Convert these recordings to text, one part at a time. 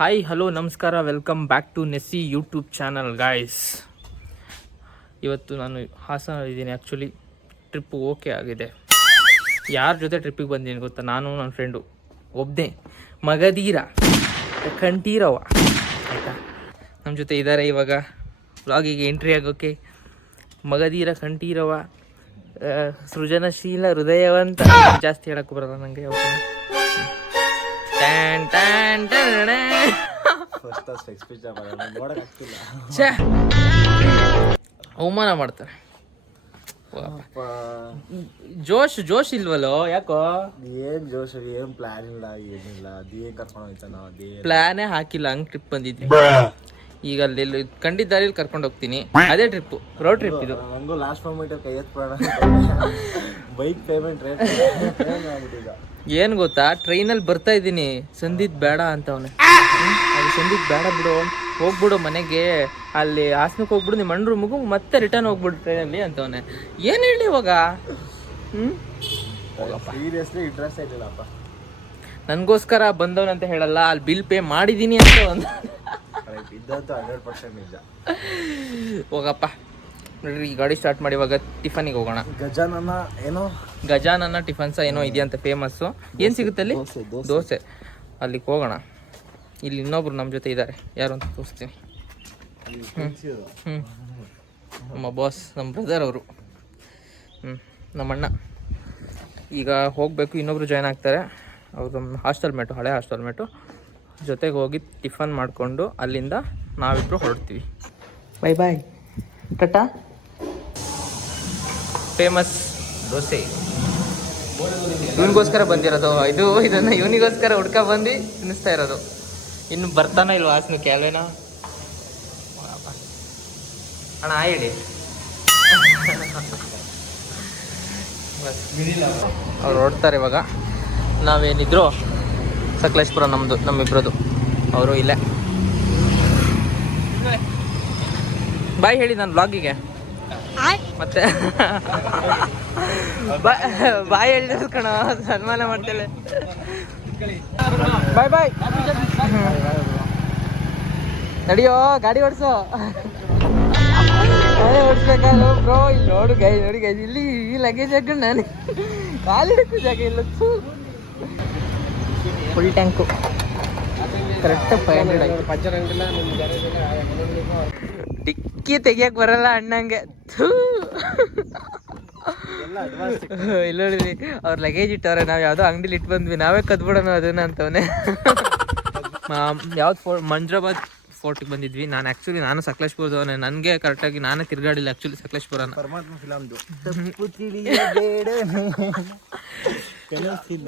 Hi hello ನಮಸ್ಕಾರ, welcome back to Nessie YouTube channel guys. ಇವತ್ತು ನಾನು ಹಾಸನಲ್ಲಿದ್ದೀನಿ. ಆ್ಯಕ್ಚುಲಿ ಟ್ರಿಪ್ಪು ಓಕೆ ಆಗಿದೆ. ಯಾರ ಜೊತೆ ಟ್ರಿಪ್ಪಿಗೆ ಬಂದೀನಿ ಗೊತ್ತಾ? ನಾನು ನನ್ನ ಫ್ರೆಂಡು ಒಬ್ಬನೇ, ಮಗಧೀರ ಕಂಠೀರವ ಆಯಿತಾ. ನಮ್ಮ ಜೊತೆ ಇದ್ದಾರೆ ಇವಾಗ ವ್ಲಾಗಿಗೆ ಎಂಟ್ರಿ ಆಗೋಕ್ಕೆ. ಮಗಧೀರ ಕಂಠೀರವ, ಸೃಜನಶೀಲ ಹೃದಯವಂತ. ಜಾಸ್ತಿ ಹೇಳೋಕ್ಕೂ ಬರಲ್ಲ ನನಗೆ. ಅವಮಾನ ಮಾಡ್ತಾರೆ. ಜೋಶ್ ಇಲ್ವಲ್ಲೋ? ಯಾಕೋ ಏನ್ ಜೋಶ್? ಏನ್ ಪ್ಲಾನ್ ಇಲ್ಲ, ಏನಿಲ್ಲ. ಅದೇನ್ ಕರ್ಕೊಂಡು ಹೋಯ್ತಾನ? ಪ್ಲಾನೇ ಹಾಕಿಲ್ಲ, ಹಂಗ್ ಟ್ರಿಪ್ ಬಂದಿದ್ವಿ. ಈಗ ಅಲ್ಲಿ ಕಂಡಿದ್ದಾರಲ್ಲಿ ಕರ್ಕೊಂಡು ಹೋಗ್ತೀನಿ. ಅದೇ ಟ್ರಿಪ್, ರೋಡ್ ಟ್ರಿಪ್ ಇದು. ನಂಗೂ ಲಾಸ್ಟ್ ಮೂಮೆಂಟ್ ಕೈ ಎತ್ಬೇಡ. ಬೈಕ್ ಪೇಮೆಂಟ್ ರೇಟ್ ಏನ್ ಗೊತ್ತಾ, ಟ್ರೈನಲ್ಲಿ ಬರ್ತಾ ಇದ್ದೀನಿ, ಸಂದೀಪ್ ಬೇಡ ಅಂತವನೆ. ಅದು ಸಂದೀಪ್ ಬೇಡ ಬಿಡು, ಹೋಗ್ಬಿಡು ಮನೆಗೆ, ಅಲ್ಲಿ ಹಾಸನಕ್ಕೆ ಹೋಗ್ಬಿಡು, ನಿಮ್ಮ ಅಣ್ಣ ರೂಮಿಗೂ ಮತ್ತೆ ರಿಟರ್ನ್ ಹೋಗ್ಬಿಡು ಟ್ರೈನಲ್ಲಿ ಅಂತವನೆ. ಏನು ಹೇಳಿ ಇವಾಗ? ಸೀರಿಯಸ್ಲಿ ಇಂಟ್ರೆಸ್ಟ್ ಆಯ್ತಿಲ್ಲಪ್ಪ. ನನಗೋಸ್ಕರ ಬಂದವನಂತ ಹೇಳಲ್ಲ, ಅಲ್ಲಿ ಬಿಲ್ ಪೇ ಮಾಡಿದ್ದೀನಿ ಅಂತ ಒಂದು ಇದ್ದಂತೂ 100% ನಿಜ. ಹೋಗಪ್ಪ ನೋಡ್ರಿ, ಈ ಗಾಡಿ ಸ್ಟಾರ್ಟ್ ಮಾಡಿ ಇವಾಗ ಟಿಫನಿಗೆ ಹೋಗೋಣ. ಗಜಾನನ ಏನೋ, ಗಜಾನನ ಟಿಫನ್ಸ ಏನೋ ಇದೆಯಂತ ಫೇಮಸ್ಸು. ಏನು ಸಿಗುತ್ತೆ ಅಲ್ಲಿ? ದೋಸೆ. ಅಲ್ಲಿಗೆ ಹೋಗೋಣ. ಇಲ್ಲಿ ಇನ್ನೊಬ್ರು ನಮ್ಮ ಜೊತೆ ಇದ್ದಾರೆ, ಯಾರು ಅಂತ ತೋರಿಸ್ತೀನಿ. ನಮ್ಮ ಬಾಸ್, ನಮ್ಮ ಬ್ರದರ್ ಅವರು, ನಮ್ಮಣ್ಣ. ಈಗ ಹೋಗಬೇಕು, ಇನ್ನೊಬ್ರು ಜಾಯ್ನ್ ಆಗ್ತಾರೆ. ಅವರು ನಮ್ಮ ಹಾಸ್ಟೆಲ್ ಮೇಟು, ಹಳೆ ಹಾಸ್ಟೆಲ್ ಮೇಟು. ಜೊತೆಗೆ ಹೋಗಿ ಟಿಫನ್ ಮಾಡಿಕೊಂಡು ಅಲ್ಲಿಂದ ನಾವಿಬ್ಬರು ಹೊರಡ್ತೀವಿ. ಬೈ ಬಾಯ್, ಟಾಟಾ. ಫೇಮಸ್ ದೋಸೆ ಇವನಿಗೋಸ್ಕರ ಬಂದಿರೋದು. ಇದನ್ನು ಇವನಿಗೋಸ್ಕರ ಹುಡ್ಕ ಬಂದು ತಿನ್ನಿಸ್ತಾ ಇರೋದು. ಇನ್ನು ಬರ್ತಾನೆ ಇಲ್ವ ಹಾಸನಕ್ಕೆ? ಅಲ್ವೇನೋ ಅಣ್ಣ ಹೇಳಿ. ಅವ್ರು ಹೊರಡ್ತಾರೆ ಇವಾಗ. ನಾವೇನಿದ್ರು ಸಕಲೇಶ್ಪುರ ನಮ್ಮದು, ನಮ್ಮಿಬ್ರದ್ದು. ಅವರು ಇಲ್ಲೇ. ಬಾಯ್ ಹೇಳಿ ನಾನು ಬ್ಲಾಗಿಗೆ. ಮತ್ತೆ ಬಾಯ್ ಹೇಳಿ ಕಣ, ಸನ್ಮಾನ ಮಾಡ್ತೇಲೆ. ಬಾಯ್ ಬಾಯ್. ನಡಿಯೋ, ಗಾಡಿ ಓಡಿಸೋ. ಗಾಡಿ ಓಡಿಸ್ಬೇಕಲ್ಲ ಬ್ರೋ. ಇಲ್ಲಿ ನೋಡು ಗೈ, ನೋಡಿ ಗೈ, ಇಲ್ಲಿ ಈ ಲಗೇಜ್ ಹಾಕೊಂಡು ನಾನು ಕಾಲಿಡಕ್ಕೂ ಜಾಗ ಇಲ್ಲ. ಫುಲ್ ಟ್ಯಾಂಕು ಕರೆಕ್ಟ್ 500 ಆಯ್ತು. ಡಿಕ್ಕಿ ತೆಗಿಯಕ್ಕೆ ಬರಲ್ಲ ಅಣ್ಣಂಗೆ. ಇಲ್ಲ ನೋಡಿದ್ವಿ, ಅವ್ರ ಲಗೇಜ್ ಇಟ್ಟವ್ರೆ. ನಾವು ಯಾವುದೋ ಅಂಗಡಿಲಿ ಇಟ್ಟು ಬಂದ್ವಿ, ನಾವೇ ಕದ್ಬಿಡೋಣ ಅದನ್ನ ಅಂತವನೇ. ಯಾವ್ದು ಮಂಜ್ರಾಬಾದ್ ಫೋರ್ಟಿಗೆ ಬಂದಿದ್ವಿ. ನಾನು ಸಕಲೇಶ್ಪುರದವನೇ. ನನಗೆ ಕರೆಕ್ಟಾಗಿ ನಾನೇ ತಿರ್ಗಾಡಿಲ್ಲ ಆ್ಯಕ್ಚುಲಿ ಸಕಲೇಶ್ಪುರನ. ಪರಮಾತ್ಮ ಫಿಲಮ್ದು.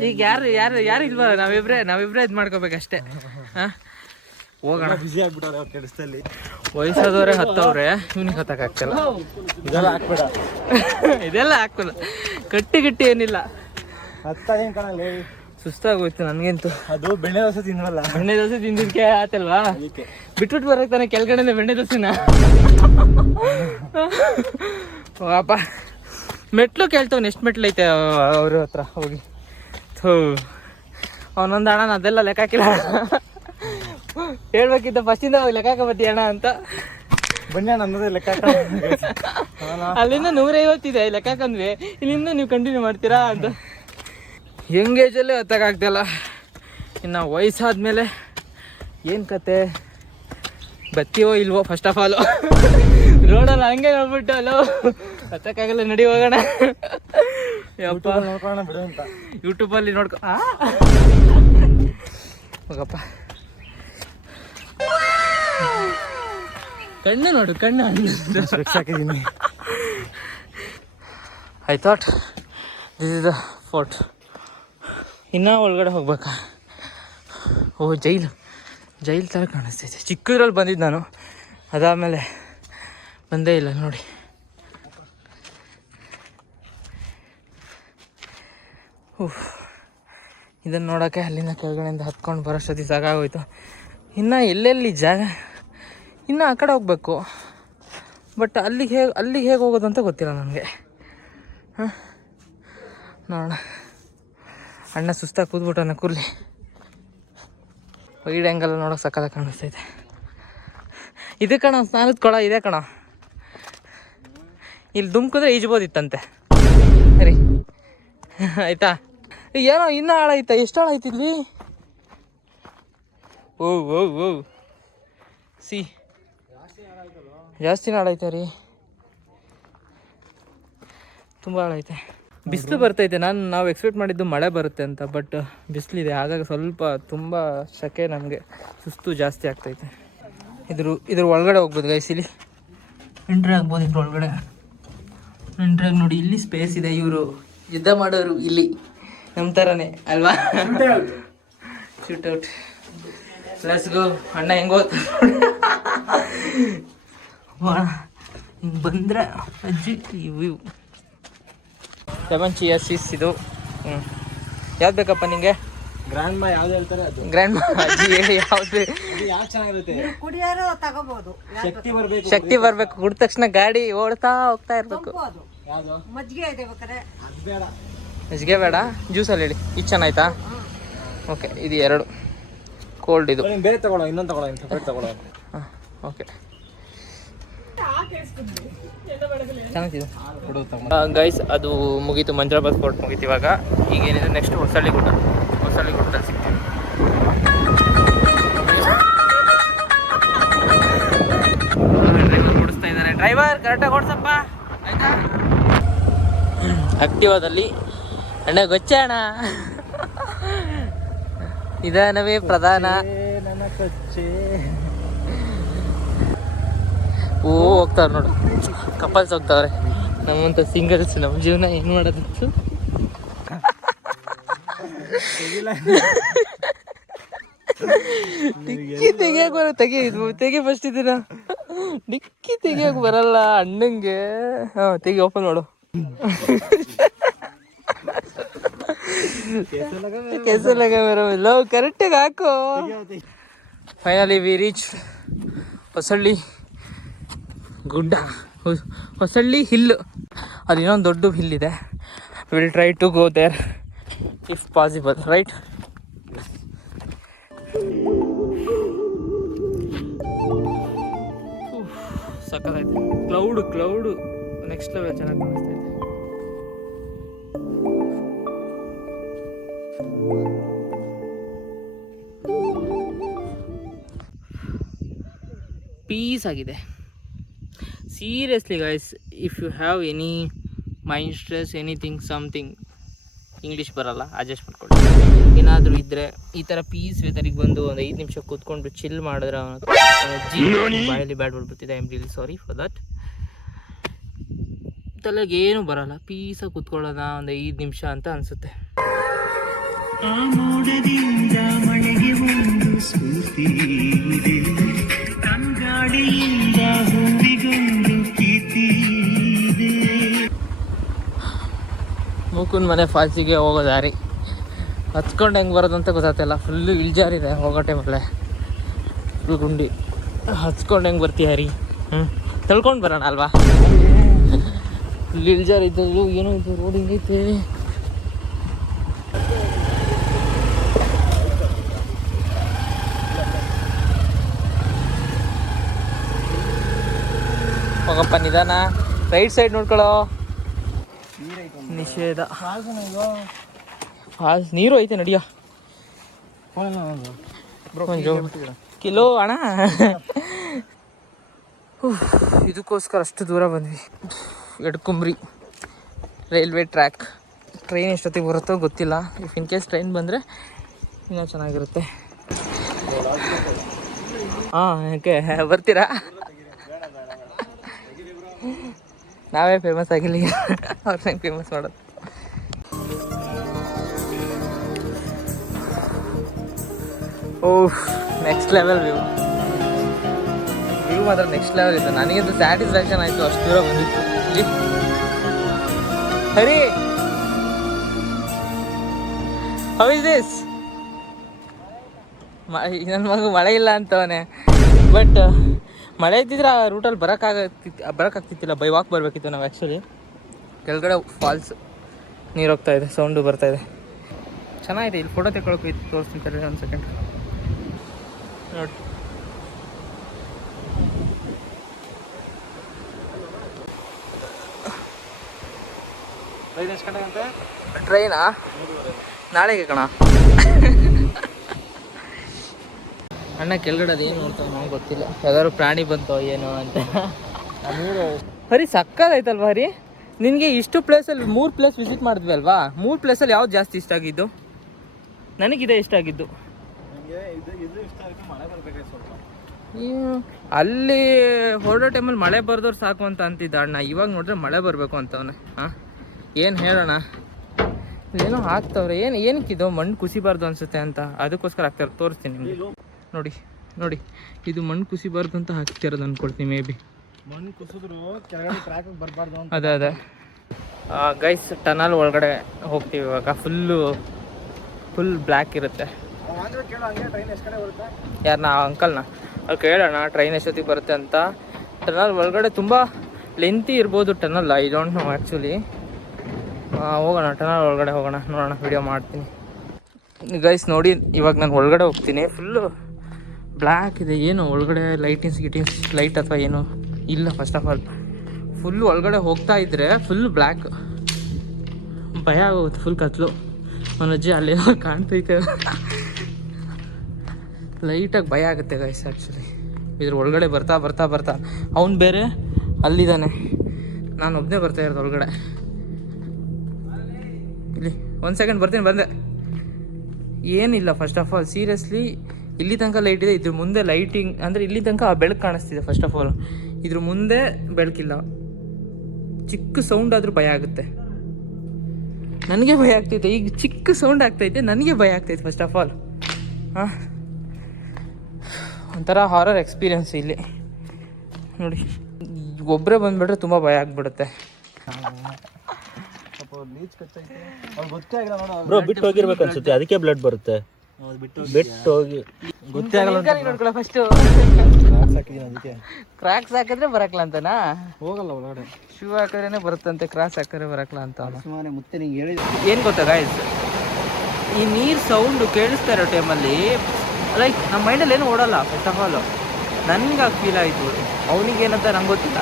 ಈಗ ಯಾರು ಇಲ್ವಾ? ನಾವಿಬ್ರೇ ಇದು ಮಾಡ್ಕೋಬೇಕಷ್ಟೇ. ಹೋಗೋಣ. ಬಿಸಿ ಆಗ್ಬಿಟ್ಟವ್ರೆ ಕೆಲಸದಲ್ಲಿ. ವಯಸ್ಸಾದವ್ರೆ ಹತ್ತವ್ರೆ, ಇವ್ನಿಗೆ ಹತ್ತಕ್ಕಾಗ್ತಲ್ಲ. ಇದೆಲ್ಲ ಹಾಕ್ಬೇಡ. ಇದೆಲ್ಲ ಹಾಕೋಲ್ಲ, ಗಟ್ಟಿ ಏನಿಲ್ಲ. ಹತ್ತದೇನು ಕಾಣಲ್ಲ, ಸುಸ್ತಾಗೋಯ್ತು ನನಗಂತೂ. ಅದು ಬೆಣ್ಣೆ ದೋಸೆ ತಿನ್ನಲ್ಲ. ಬೆಣ್ಣೆ ದೋಸೆ ತಿಂದಿದ್ಕೆ ಆತಲ್ವಾ? ಬಿಟ್ಬಿಟ್ಟು ಬರಕ್ಕೆ ತಾನೆ ಕೆಳಗಡೆ ಬೆಣ್ಣೆ ದೋಸೆನ. ಪಾಪ ಮೆಟ್ಲು ಕೇಳ್ತವ್ನು, ಎಷ್ಟು ಮೆಟ್ಲು ಐತೆ ಅವ್ರ ಹತ್ರ ಹೋಗಿ. ಅವನೊಂದು ಅಣ್ಣ ಅದೆಲ್ಲ ಲೆಕ್ಕ ಹಾಕಿಲ್ಲ. ಹೇಳ್ಬೇಕಿದ್ದ ಫಸ್ಟಿಂದ ಲೆಕ್ಕ ಹಾಕಬತ್ತಿ ಅಣ್ಣ ಅಂತ. ಬನ್ನಿ ಅಣ್ಣ ಅನ್ನೋದೇ ಲೆಕ್ಕ. ಅಲ್ಲಿಂದ 150 ಇದೆ ಲೆಕ್ಕ ಹಾಕಂದ್ವಿ, ಇಲ್ಲಿಂದ ನೀವು ಕಂಟಿನ್ಯೂ ಮಾಡ್ತೀರಾ ಅಂತ. ಯಂಗೇಜಲ್ಲೇ ಹತ್ತಕ್ಕಾಗ್ತಿಲ್ಲ, ಇನ್ನು ವಯಸ್ಸಾದ್ಮೇಲೆ ಏನು ಕತೆ? ಬತ್ತೀವೋ ಇಲ್ವೋ ಫಸ್ಟ್ ಆಫ್ ಆಲು. ರೋಡಲ್ಲಿ ಹಂಗೆ ನೋಡ್ಬಿಟ್ಟು ಅಲ್ಲೋ ಹತ್ತಕ್ಕಾಗಲ್ಲ, ನಡಿ ಹೋಗೋಣ. ನೋಡ್ಕೊಳ್ಳೋಣ ಬಿಡು ಅಂತ ಯೂಟ್ಯೂಬಲ್ಲಿ ನೋಡ್ಕೊ. ಹೋಗಪ್ಪ. ಕಣ್ಣು ನೋಡು, ಕಣ್ಣು ಹಾಕಿದ್ದೀನಿ. I thought this is the fort. ಇನ್ನೂ ಒಳಗಡೆ ಹೋಗ್ಬೇಕಾ? ಓ, ಜೈಲ್ ಥರ ಕಾಣಿಸ್ತೈತೆ. ಚಿಕ್ಕದ್ರಲ್ಲಿ ಬಂದಿದ್ದು ನಾನು, ಅದಾದಮೇಲೆ ಬಂದೇ ಇಲ್ಲ ನೋಡಿ. ಇದನ್ನು ನೋಡೋಕ್ಕೆ ಅಲ್ಲಿಂದ ಕೆಳಗಡೆಯಿಂದ ಹತ್ಕೊಂಡು ಬರೋಷ್ಟೊತ್ತಿಗೆ ಸಾಕಾಗೋಯ್ತು. ಇನ್ನು ಎಲ್ಲೆಲ್ಲಿ ಜಾಗ, ಇನ್ನು ಆ ಕಡೆ ಹೋಗ್ಬೇಕು. ಬಟ್ ಅಲ್ಲಿಗೆ ಹೇಗೆ ಹೋಗೋದು ಅಂತ ಗೊತ್ತಿಲ್ಲ ನನಗೆ. ನೋಡೋಣ. ಅಣ್ಣ ಸುಸ್ತಾಗಿ ಕೂತ್ಬಿಟ್ಟನ ಕೂರ್ಲಿ. ವೈಡ್ ಆ್ಯಂಗಲ್ ನೋಡೋಕೆ ಸಕ್ಕದ ಕಾಣಿಸ್ತೈತೆ. ಇದು ಕಣ ಸ್ನಾನದ ಕೊಳ ಇದೆ ಕಣ. ಇಲ್ಲಿ ದುಮ್ಕಿದ್ರೆ ಈಜ್ಬೋದಿತ್ತಂತೆ ಸರಿ ಆಯ್ತಾ. ಏನೋ ಇನ್ನೂ ಆಳ ಐತಾ? ಎಷ್ಟು ಆಳ ಐತಿ ಇಲ್ಲಿ? ಓ ಓ ಓ ಸಿ ಜಾಸ್ತಿನ ಆಳ ಐತೆ ರೀ, ತುಂಬ ಆಳ ಐತೆ. ಬಿಸಿಲು ಬರ್ತೈತೆ. ನಾವು ಎಕ್ಸ್ಪೆಕ್ಟ್ ಮಾಡಿದ್ದು ಮಳೆ ಬರುತ್ತೆ ಅಂತ, ಬಟ್ ಬಿಸಿಲಿದೆ. ಹಾಗಾಗಿ ಸ್ವಲ್ಪ ತುಂಬ ಶಕೆ, ನಮಗೆ ಸುಸ್ತು ಜಾಸ್ತಿ ಆಗ್ತೈತೆ. ಇದ್ರ ಒಳಗಡೆ ಹೋಗ್ಬೋದು ಗೈಸ್. ಇಲ್ಲಿ ಎಂಟ್ರಿ ಆಗ್ಬೋದು ಇದ್ರ ಒಳಗಡೆ. ಎಂಟ್ರಿ ಆಗಿ ನೋಡಿ, ಇಲ್ಲಿ ಸ್ಪೇಸ್ ಇದೆ. ಇವರು ಯುದ್ಧ ಮಾಡೋರು ಇಲ್ಲಿ ನಮ್ಮ ಥರನೇ ಅಲ್ವಾ? Shoot out. Let's go. ಅಣ್ಣ ಹೆಂಗೆ ಹೋಗ್ತ ಹಿಂಗೆ ಬಂದರೆ ಅಜ್ಜಿ ವ್ಯೂ. ಲೆಮನ್ ಚಿಯಾಸಿಸ್ ಇದು. ಯಾವ್ದು ಬೇಕಪ್ಪ ನಿಂಗೆ? ಗ್ರ್ಯಾಂಡ್ ಮಾ ಯಾವ್ದು ಹೇಳ್ತಾರೆ ಅದು. ಗ್ರ್ಯಾಂಡ್ ಮಾ ಅಜ್ಜಿ ಹೇಳಿ ಯಾವ್ದು ಯಾಕೆ ಚೆನ್ನಾಗಿರುತ್ತೆ? ಕುಡಿಯಾರು ತಗೋಬಹುದು. ಶಕ್ತಿ ಬರ್ಬೇಕು. ಕುಡಿದ ತಕ್ಷಣ ಗಾಡಿ ಓಡ್ತಾ ಹೋಗ್ತಾ ಇರ್ಬೇಕು. ಯಾವ್ದು? ಮಜ್ಜಿಗೆ ಇದೆ ಬೇಕಾರೆ. ಅದು ಬೇಡ. ಮಜ್ಜಿಗೆ ಬೇಡ, ಜ್ಯೂಸಲ್ಲಿ ಹೇಳಿ. ಇದು ಚೆನ್ನಾಯ್ತಾ? ಓಕೆ, ಇದು 2 ಕೋಲ್ಡ್. ಇದು ಬೇರೆ ತಗೊಳ್ಳೋ, ಇನ್ನೊಂದು ತಗೊಳ್ಳೋ, ಸಪ್ರೇಟ್ ತಗೊಳ್ಳೋ. ಹಾಂ ಓಕೆ. ಚೆನ್ನಾಗಿದೆ ಗೈಸ್. ಅದು ಮುಗೀತು, ಮಂಜರಾಬಾದ್ ಫೋರ್ಟ್ ಮುಗೀತು. ಇವಾಗ ಈಗೇನಿದೆ ನೆಕ್ಸ್ಟ್ ಹೊಸಳ್ಳಿಗುಡ್ಡದಲ್ಲಿ ಸಿಗ್ತೀವಿ. ಡ್ರೈವರ್ ಓಡಿಸ್ತಾ ಇದ್ದಾರೆ. ಡ್ರೈವರ್ ಕರೆಕ್ಟಾಗಿ ಓಡಿಸಪ್ಪ ಆಯ್ತಾ? ಆಕ್ಟಿವಾದಲ್ಲಿ ಅಣ್ಣ ಗೊಚ್ಚ ಅಣ್ಣ ನಿಧಾನವೇ ಪ್ರಧಾನ. ನನ್ನ ಕಚ್ಚೆ ಓ ಹೋಗ್ತಾವ್ರೆ ನೋಡು, ಕಪಲ್ಸ್ ಹೋಗ್ತಾವ್ರೆ. ನಮ್ಮಂತ ಸಿಂಗಲ್ಸ್ ನಮ್ಮ ಜೀವನ ಏನು ಮಾಡೋದಿತ್ತು? ಡಿಕ್ಕಿ ತೆಗಿಯಕ್ಕೆ ಬರೋ ತೆಗಿ ಫಸ್ಟ್ ಇದೀನ. ಡಿಕ್ಕಿ ತೆಗಿಯಕ್ಕೆ ಬರಲ್ಲ ಅಣ್ಣಂಗೆ. ಹಾಂ ತೆಗಿ, ಓಪನ್ ಮಾಡು. ಕೆಸ ಲಗ ಲವ್ ಕರೆಕ್ಟಾಗಿ ಹಾಕು. ಫೈನಲಿ ವಿ ರೀಚ್ ಹೊಸಳ್ಳಿ ಗುಡ್ಡ, ಹೊಸಳ್ಳಿ ಹಿಲ್. ಅದು ಇನ್ನೊಂದು ದೊಡ್ಡ ಹಿಲ್ ಇದೆ. Will try to go there if possible, right? ಸಕ್ಕತ್ತಾಯ್ತು. ಕ್ಲೌಡು ನೆಕ್ಸ್ಟ್ ಲೆವೆಲ್ ಚೆನ್ನಾಗಿ ಕಾಣಿಸ್ತೈತೆ. ಪೀಸ್ ಆಗಿದೆ seriously guys. If you have any mind stress, anything something, English ಬರಲ್ಲ ಅಡ್ಜಸ್ಟ್ ಮಾಡ್ಕೊಳ್ಳಿ. ಏನಾದರೂ ಇದ್ದರೆ ಈ ಥರ ಪೀಸ್ ವೆದರಿಗೆ ಬಂದು ಒಂದು 5 ನಿಮಿಷ ಕೂತ್ಕೊಂಡು ಚಿಲ್ ಮಾಡಿದ್ರೆ ಬಾಯಲ್ಲಿ ಬ್ಯಾಡ್ ಬರ್ತಿದೆ. I am really sorry for that. ತಲೆಗೆ ಏನು ಬರಲ್ಲ, ಪೀಸಾಗಿ ಕೂತ್ಕೊಳ್ಳೋಣ ಒಂದು 5 ನಿಮಿಷ ಅಂತ ಅನಿಸುತ್ತೆ. ಮೂಕುನ್ ಮನೆ ಫಾಲ್ಸಿಗೆ ಹೋಗೋ ದಾರಿ ಹತ್ಕೊಂಡು ಹೆಂಗೆ ಬರೋದಂತ ಗೊತ್ತಾಗ್ತಿಲ್ಲ. ಫುಲ್ಲು ಇಳ್ಜಾರಿದೆ ಹೋಗೋ ಟೈಮಲ್ಲೇ, ಫುಲ್ ಗುಂಡಿ. ಹಚ್ಕೊಂಡು ಹೆಂಗೆ ಬರ್ತೀಯ ರೀ? ತಳ್ಕೊಂಡು ಬರೋಣ ಅಲ್ವಾ? ಫುಲ್ ಇಳ್ಜಾರು ಇದ್ದದ್ದು. ಏನೋ ಇದು ರೋಡ್ ಹಿಂಗೈತೆ. ಹೋಗಪ್ಪ ನಿಧಾನ, ರೈಟ್ ಸೈಡ್ ನೋಡ್ಕೊಳ್ಳೋ. ನಿಷೇಧ ಫಾಲ್ಸ್ ನೀರು ಐತೆ ನಡಿಯೋ. ಕಿಲೋ ಅಣ್ಣ ಇದಕ್ಕೋಸ್ಕರ ಅಷ್ಟು ದೂರ ಬಂದ್ವಿ. ಎಡ್ಕುಂಬ್ರಿ ರೈಲ್ವೆ ಟ್ರ್ಯಾಕ್. ಟ್ರೈನ್ ಎಷ್ಟೊತ್ತಿಗೆ ಬರುತ್ತೋ ಗೊತ್ತಿಲ್ಲ. ಇಫ್ ಇನ್ ಕೇಸ್ ಟ್ರೈನ್ ಬಂದರೆ ಇನ್ನೂ ಚೆನ್ನಾಗಿರುತ್ತೆ. ಹಾಂ ಯಾಕೆ ಬರ್ತೀರಾ? ನಾವೇ ಫೇಮಸ್ ಆಗಿಲ್ಲ, ಅವ್ರನ್ನ ಫೇಮಸ್ ಮಾಡೋದು. ಓಹ್ ನೆಕ್ಸ್ಟ್ ಲೆವೆಲ್ ವ್ಯೂ ಮಾತ್ರ ನೆಕ್ಸ್ಟ್ ಲೆವೆಲ್ ಇದೆ. ನನಗಂತೂ ಸ್ಯಾಟಿಸ್ಫ್ಯಾಕ್ಷನ್ ಆಯಿತು, ಅಷ್ಟು ದೂರ ಬಂದಿತ್ತು. ಇಲ್ಲಿ ಹರಿ, ಹೌ ಇಸ್ ದಿಸ್? ನನ್ನ ಮಗ ಮಳೆ ಇಲ್ಲ ಅಂತವನೇ, ಬಟ್ ಮಳೆ ಇದ್ದಿದ್ರೆ ಆ ರೂಟಲ್ಲಿ ಬರೋಕ್ಕಾಗ್ತಿತ್ತಿಲ್ಲ. ಬೈ ವಾಕ್ ಬರಬೇಕಿತ್ತು ನಾವು. ಆ್ಯಕ್ಚುಲಿ ಕೆಳಗಡೆ ಫಾಲ್ಸ್ ನೀರು ಹೋಗ್ತಾ ಇದೆ, ಸೌಂಡು ಬರ್ತಾಯಿದೆ. ಚೆನ್ನಾಗಿದೆ. ಇಲ್ಲಿ ಫೋಟೋ ತೆಗೊಳಕ್ಕೆ ತೋರಿಸ್ತೀನಿ 1 ಸೆಕೆಂಡ್. ನೋಡಿ ಟ್ರೈನಾ ನಾಳೆಗೆ ಕಣ ಅಣ್ಣ ಕೆಳಗಡೆ ಅದೇನು ನೋಡ್ತಾವ ನಮ್ಗೆ ಗೊತ್ತಿಲ್ಲ, ಯಾವ್ದಾದ್ರು ಪ್ರಾಣಿ ಬಂತೋ ಏನೋ ಅಂತ. ಹರಿ ಸಕ್ಕದಾಯ್ತಲ್ವಾ ಹರಿ? ನಿನಗೆ ಇಷ್ಟು ಪ್ಲೇಸಲ್ಲಿ 3 ಪ್ಲೇಸ್ ವಿಸಿಟ್ ಮಾಡಿದ್ವಿ ಅಲ್ವಾ? 3 ಪ್ಲೇಸಲ್ಲಿ ಯಾವ್ದು ಜಾಸ್ತಿ ಇಷ್ಟ ಆಗಿದ್ದು? ನನಗಿದೆ ಇಷ್ಟ ಆಗಿದ್ದು. ಅಲ್ಲಿ ಹೊರಡೋ ಟೈಮಲ್ಲಿ ಮಳೆ ಬರ್ದವ್ರು ಸಾಕು ಅಂತ ಅಂತಿದ್ದ ಅಣ್ಣ, ಇವಾಗ ನೋಡಿದ್ರೆ ಮಳೆ ಬರಬೇಕು ಅಂತವನೆ. ಹಾಂ ಏನು ಹೇಳೋಣ, ಏನೋ ಹಾಕ್ತವ್ರೆ, ಏನಕ್ಕಿದು ಮಣ್ಣು ಕುಸಿಬಾರ್ದು ಅನ್ಸುತ್ತೆ ಅಂತ, ಅದಕ್ಕೋಸ್ಕರ ಹಾಕ್ತಾರೆ. ತೋರಿಸ್ತೀನಿ ನಿಮಗೆ. ನೋಡಿ ನೋಡಿ, ಇದು ಮಣ್ಣು ಕುಸಿಬಾರ್ದು ಅಂತ ಹಾಕ್ತಿರೋದು ಅನ್ಕೊಳ್ತೀನಿ ಮೇ ಬಿ. ಮಣ್ಣು ಕುಸಿದ್ರು ಕೆಳಗಡೆ ಟ್ರ್ಯಾಕ್ ಬರಬಾರ್ದು ಅಂತ. ಅದೇ ಗೈಸ್, ಟನಲ್ ಒಳಗಡೆ ಹೋಗ್ತೀವಿ ಇವಾಗ. ಫುಲ್ ಬ್ಲ್ಯಾಕ್ ಇರುತ್ತೆ. ಯಾರನ್ನ ಅಂಕಲ್ನ ಅವ್ರು ಕೇಳೋಣ ಟ್ರೈನ್ ಎಷ್ಟೊತ್ತಿಗೆ ಬರುತ್ತೆ ಅಂತ. ಟನಲ್ ಒಳಗಡೆ ತುಂಬ ಲೆಂತಿ ಇರ್ಬೋದು tunnel, I don't know actually. ಹೋಗೋಣ, ಟನಲ್ ಒಳಗಡೆ ಹೋಗೋಣ, ನೋಡೋಣ, ವಿಡಿಯೋ ಮಾಡ್ತೀನಿ. ಗೈಸ್ ನೋಡಿ, ಇವಾಗ ನಾನು ಒಳಗಡೆ ಹೋಗ್ತೀನಿ. ಫುಲ್ಲು ಬ್ಲ್ಯಾಕ್ ಇದೆ. ಏನು ಒಳಗಡೆ ಗಿಟಿಂಗ್ಸ್ ಲೈಟ್ ಅಥವಾ ಏನು ಇಲ್ಲ. ಫಸ್ಟ್ ಆಫ್ ಆಲ್ ಫುಲ್ಲು ಒಳಗಡೆ ಹೋಗ್ತಾ ಇದ್ದರೆ ಫುಲ್ ಬ್ಲ್ಯಾಕ್, ಭಯ ಆಗೋಗುತ್ತೆ. ಫುಲ್ ಕತ್ಲು. ಅವನಜ್ಜಿ ಅಲ್ಲಿ ಕಾಣ್ತೈತೆ, ಲೈಟಾಗಿ ಭಯ ಆಗುತ್ತೆ ಗೈಸ್ ಆ್ಯಕ್ಚುಲಿ. ಇದ್ರ ಒಳಗಡೆ ಬರ್ತಾ ಅವ್ನು ಬೇರೆ ಅಲ್ಲಿದ್ದಾನೆ, ನಾನು ಒಬ್ಬನೇ ಬರ್ತಾ ಇರೋದು ಒಳಗಡೆ. ಇಲ್ಲಿ 1 ಸೆಕೆಂಡ್ ಬರ್ತೀನಿ, ಬಂದೆ. ಏನಿಲ್ಲ ಫಸ್ಟ್ ಆಫ್ ಆಲ್ ಸೀರಿಯಸ್ಲಿ, ಇಲ್ಲಿ ತನಕ ಲೈಟ್ ಇದೆ, ಇದ್ರ ಮುಂದೆ ಲೈಟಿಂಗ್ ಅಂದರೆ ಇಲ್ಲಿ ತನಕ ಬೆಳಕು ಕಾಣಿಸ್ತಿದೆ. ಫಸ್ಟ್ ಆಫ್ ಆಲ್ ಇದ್ರ ಮುಂದೆ ಬೆಳಕಿಲ್ಲ. ಚಿಕ್ಕ ಸೌಂಡ್ ಆದರೂ ಭಯ ಆಗುತ್ತೆ. ನನಗೆ ಭಯ ಆಗ್ತೈತೆ. ಈಗ ಚಿಕ್ಕ ಸೌಂಡ್ ಆಗ್ತೈತೆ, ನನಗೆ ಭಯ ಆಗ್ತೈತೆ ಫಸ್ಟ್ ಆಫ್ ಆಲ್. ಹಾಂ, ಒಂಥರ ಹಾರರ್ ಎಕ್ಸ್ಪೀರಿಯನ್ಸ್ ಇಲ್ಲಿ ನೋಡಿ. ಒಬ್ಬರೇ ಬಂದುಬಿಟ್ರೆ ತುಂಬ ಭಯ ಆಗಿಬಿಡುತ್ತೆ. ಬ್ರೋ ಬಿಟ್ಟು ಹೋಗಿರ್ಬೇಕು ಅನ್ಸುತ್ತೆ, ಅದಕ್ಕೆ ಬ್ಲಡ್ ಬರುತ್ತೆ. ಬಿಟ್ಟು ಹೋಗಿ ಗೊತ್ತೇ ಆಗಲ್ಲ ನೋಡ್ಕೊಳ್ಳ ಫಸ್ಟ್. ಕ್ರಾಕ್ಸ್ ಹಾಕಿದ್ರೆ ಬರಕ್ಲ ಅಂತನಾ? ಹೋಗಲ್ಲ ಒಳಗಡೆ. ಶೂ ಹಾಕಿದ್ರೇನೆ ಬರುತ್ತಂತೆ, ಕ್ರಾಸ್ ಹಾಕಿದ್ರೆ ಬರಕ್ಲ ಅಂತ. ಮತ್ತೆ ನಿಂಗೆ ಹೇಳಿ ಏನು ಗೊತ್ತಾ ಗಾಯ್ಸ್, ಈ ನೀರು ಸೌಂಡು ಕೇಳಿಸ್ತಾ ಇರೋ ಟೈಮಲ್ಲಿ ಲೈಕ್ ನಮ್ಮ ಮೈಂಡಲ್ಲಿ ಏನು ಓಡಲ್ಲ. ಫಸ್ಟ್ ಆಫ್ ಆಲ್ ನನಗೆ ಫೀಲ್ ಆಯಿತು, ಅವನಿಗೇನಂತ ನಂಗೆ ಗೊತ್ತಿಲ್ಲ.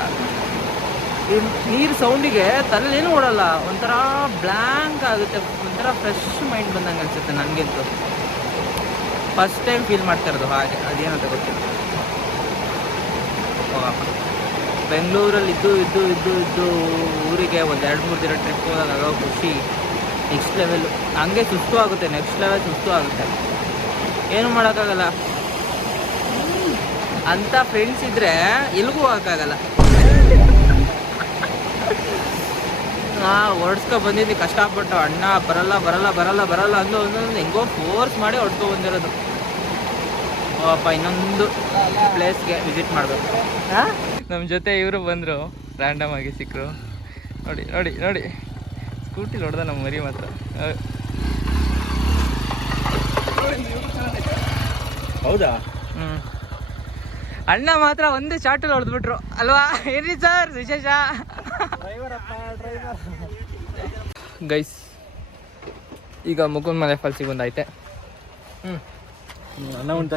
ಈ ನೀರು ಸೌಂಡಿಗೆ ತಲೆಯೇನು ಓಡಲ್ಲ, ಒಂಥರ ಬ್ಲ್ಯಾಂಕ್ ಆಗುತ್ತೆ, ಒಂಥರ ಫ್ರೆಶ್ ಮೈಂಡ್ ಬಂದಂಗೆ ಅನಿಸುತ್ತೆ ನನಗಂತೂ. ಫಸ್ಟ್ ಟೈಮ್ ಫೀಲ್ ಮಾಡ್ತಾ ಇರೋದು ಹಾಗೆ, ಅದೇನಂತ ಗೊತ್ತಿಲ್ಲ. ಹೋಗಪ್ಪ, ಬೆಂಗಳೂರಲ್ಲಿ ಇದ್ದು ಊರಿಗೆ ಒಂದು 2-3 ದಿನ ಟ್ರಿಪ್ ಹೋದಾಗ ಆಗೋ ಖುಷಿ ನೆಕ್ಸ್ಟ್ ಲೆವೆಲ್. ಹಂಗೆ ಸುಸ್ತು ಆಗುತ್ತೆ, ನೆಕ್ಸ್ಟ್ ಲೆವೆಲ್ ಸುಸ್ತು ಆಗುತ್ತೆ, ಏನು ಮಾಡೋಕ್ಕಾಗಲ್ಲ. ಅಂಥ ಫ್ರೆಂಡ್ಸ್ ಇದ್ದರೆ ಎಲ್ಗೂ ಹೋಗೋಕ್ಕಾಗಲ್ಲ. ಹೊಡ್ಸ್ಕೊ ಬಂದಿದ್ದು ಕಷ್ಟಪಟ್ಟು, ಅಣ್ಣ ಬರಲ್ಲ ಅಂದು ಒಂದೊಂದು ಹೆಂಗೋ ಫೋರ್ಸ್ ಮಾಡಿ ಹೊಡ್ಕೊ ಬಂದಿರೋದು. ಪಾಪ ಇನ್ನೊಂದು ಪ್ಲೇಸ್ಗೆ ವಿಸಿಟ್ ಮಾಡಬೇಕು. ನಮ್ಮ ಜೊತೆ ಇವರು ಬಂದರು, ರ್ಯಾಂಡಮ್ ಆಗಿ ಸಿಕ್ಕರು. ನೋಡಿ ಸ್ಕೂಟಿಲಿ ಹೊಡೆದ ನಮ್ಮ ಮರಿ ಮಾತ್ರ. ಹೌದಾ? ಅಣ್ಣ ಮಾತ್ರ ಒಂದೇ ಶಾರ್ಟಲ್ಲಿ ಹೊಡೆದ್ಬಿಟ್ರು ಅಲ್ವಾ? ಏನ್ರಿ ಸರ್ ವಿಶೇಷ? ಗೈಸ್, ಈಗ ಮುಗುನ್ ಮಲೆ ಫಾಲ್ಸಿಗೆ ಬಂದೈತೆ. ಅನ್ನ ಉಂಟಾ?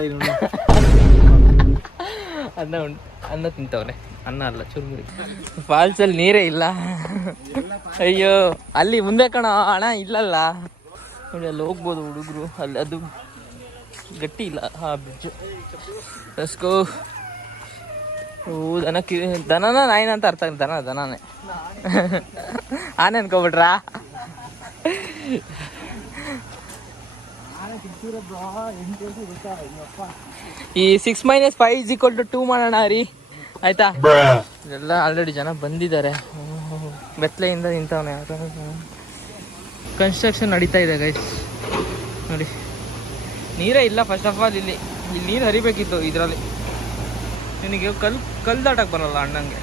ಅನ್ನ ತಿಂತವ್ರೆ, ಅನ್ನ ಅಲ್ಲ ಚುರುಮುರಿ. ಫಾಲ್ಸಲ್ಲಿ ನೀರೇ ಇಲ್ಲ. ಅಯ್ಯೋ, ಅಲ್ಲಿ ಮುಂದೆ ಕಣ ಅಣ್ಣ, ಇಲ್ಲಲ್ಲ ನೋಡಿ, ಅಲ್ಲಿ ಹೋಗ್ಬೋದು ಹುಡುಗರು. ಅಲ್ಲಿ ಅದು ಗಟ್ಟಿ ಇಲ್ಲ ಬ್ರಿಡ್ಜು. ರಸ್ಕೋ ದನನ ನಾಯಿನ ಅಂತ ಅರ್ಥ ಆಗುತ್ತೆ. ದನನೇ ಆನೆ ಅನ್ಕೊಬಿಟ್ರಾ? ಈ 6 - 5 = 2 ಮಾಡೋಣ ರೀ, ಆಯ್ತಾ? ಎಲ್ಲ ಆಲ್ರೆಡಿ ಜನ ಬಂದಿದ್ದಾರೆ. ಬೆತ್ತಲೆಯಿಂದ ನಿಂತವನೆ. ಕನ್ಸ್ಟ್ರಕ್ಷನ್ ನಡೀತಾ ಇದೆ ಗೈಸ್ ನೋಡಿ. ನೀರೇ ಇಲ್ಲ ಫಸ್ಟ್ ಆಫ್ ಆಲ್. ಇಲ್ಲಿ ನೀರು ಹರಿಬೇಕಿತ್ತು. ಇದರಲ್ಲಿ ನಿನಗೆ ಕಲ್ಲು ದಾಟಕ್ಕೆ ಬರಲ್ಲ ಅಣ್ಣಂಗೆ.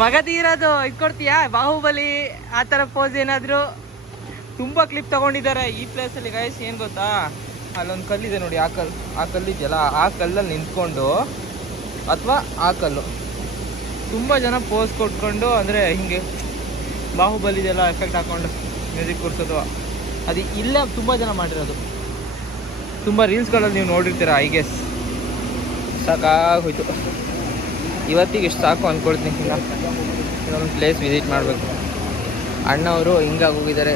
ಮಗ ತೀರೋದು ಇಟ್ಕೊಡ್ತೀಯಾ? ಬಾಹುಬಲಿ ಆ ಥರ ಪೋಸ್ ಏನಾದರೂ? ತುಂಬ ಕ್ಲಿಪ್ ತೊಗೊಂಡಿದ್ದಾರೆ ಈ ಪ್ಲೇಸಲ್ಲಿ ಗೈಸ್. ಏನು ಗೊತ್ತಾ, ಅಲ್ಲೊಂದು ಕಲ್ಲಿದೆ ನೋಡಿ, ಆ ಕಲ್ಲಿದೆಯಲ್ಲ, ಆ ಕಲ್ಲಲ್ಲಿ ನಿಂತ್ಕೊಂಡು ಅಥವಾ ಆ ಕಲ್ಲು ತುಂಬ ಜನ ಪೋಸ್ ಕೊಟ್ಕೊಂಡು, ಅಂದರೆ ಹಿಂಗೆ ಬಾಹುಬಲಿದೆಲ್ಲ ಎಫೆಕ್ಟ್ ಹಾಕ್ಕೊಂಡು ಮ್ಯೂಸಿಕ್ ಕೊಡ್ಸೋದು, ಅದು ಇಲ್ಲೇ ತುಂಬ ಜನ ಮಾಡಿರೋದು. ತುಂಬ ರೀಲ್ಸ್ಗಳಲ್ಲಿ ನೀವು ನೋಡಿರ್ತೀರ ಐ ಗೆಸ್. ಸಾಕಾಗೋಯ್ತು ಇವತ್ತಿಗೆ ಇಷ್ಟು ಸಾಕು ಅಂದ್ಕೊಳ್ತೀನಿ. ಇನ್ನೊಂದು ಪ್ಲೇಸ್ ವಿಸಿಟ್ ಮಾಡಬೇಕು. ಅಣ್ಣವರು ಹಿಂಗಾಗಿ ಹೋಗಿದ್ದಾರೆ.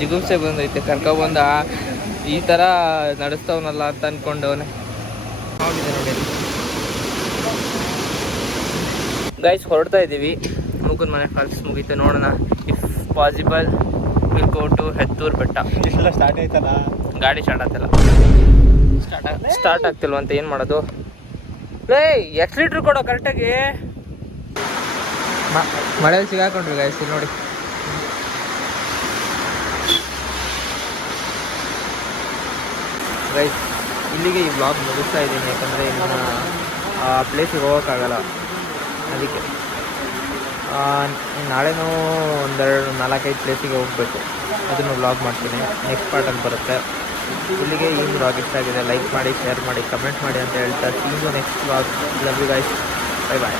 ಜಿಗುಪ್ಸೆ ಬಂದೈತೆ. ಕರ್ಕೊಬಂದ ಈ ಥರ ನಡೆಸ್ತವನಲ್ಲ ಅಂತ ಅಂದ್ಕೊಂಡವನೇ. ಗೈಸ್ ಹೊರಡ್ತಾ ಇದ್ದೀವಿ. ಮುಗಿದ ಮನೆ ಫಾಲ್ಸ್ ಮುಗೀತು. ನೋಡೋಣ if possible will go to Hettur ಬೆಟ್ಟ. ಸ್ಟಾರ್ಟ್ ಆಯ್ತಲ್ಲ, ಗಾಡಿ ಸ್ಟಾರ್ಟ್ ಆಗ್ತಿಲ್ವ ಅಂತ ಏನು ಮಾಡೋದು? ಎಕ್ಸ್ಲೀಟ್ರ್ ಕೊಡೋ ಕರೆಕ್ಟಾಗಿ. ಮಳೆಯಲ್ಲಿ ಸಿಗಾಕೊಂಡ್ರಿ ಗೈಸ್ ನೋಡಿ. ಗೈಸ್ ಇಲ್ಲಿಗೆ ಈ ವ್ಲಾಗ್ ಮುಗಿಸ್ತಾ ಇದ್ದೀನಿ. ಯಾಕಂದರೆ ಇನ್ನು ಆ ಪ್ಲೇಸಿಗೆ ಹೋಗೋಕ್ಕಾಗಲ್ಲ. ಅದಕ್ಕೆ ನಾಳೆನೂ 4-5 ಪ್ಲೇಸಿಗೆ ಹೋಗಬೇಕು. ಅದನ್ನು ವ್ಲಾಗ್ ಮಾಡ್ತೀನಿ. ನೆಕ್ಸ್ಟ್ ಪಾರ್ಟಲ್ಲಿ ಬರುತ್ತೆ. ಇಲ್ಲಿಗೆ ಈ ವ್ಲಾಗ್ ಇಷ್ಟ ಆಗಿದೆ ಲೈಕ್ ಮಾಡಿ, ಶೇರ್ ಮಾಡಿ, ಕಮೆಂಟ್ ಮಾಡಿ ಅಂತ ಹೇಳ್ತಾ see you next vlog. Love you guys. Bye bye.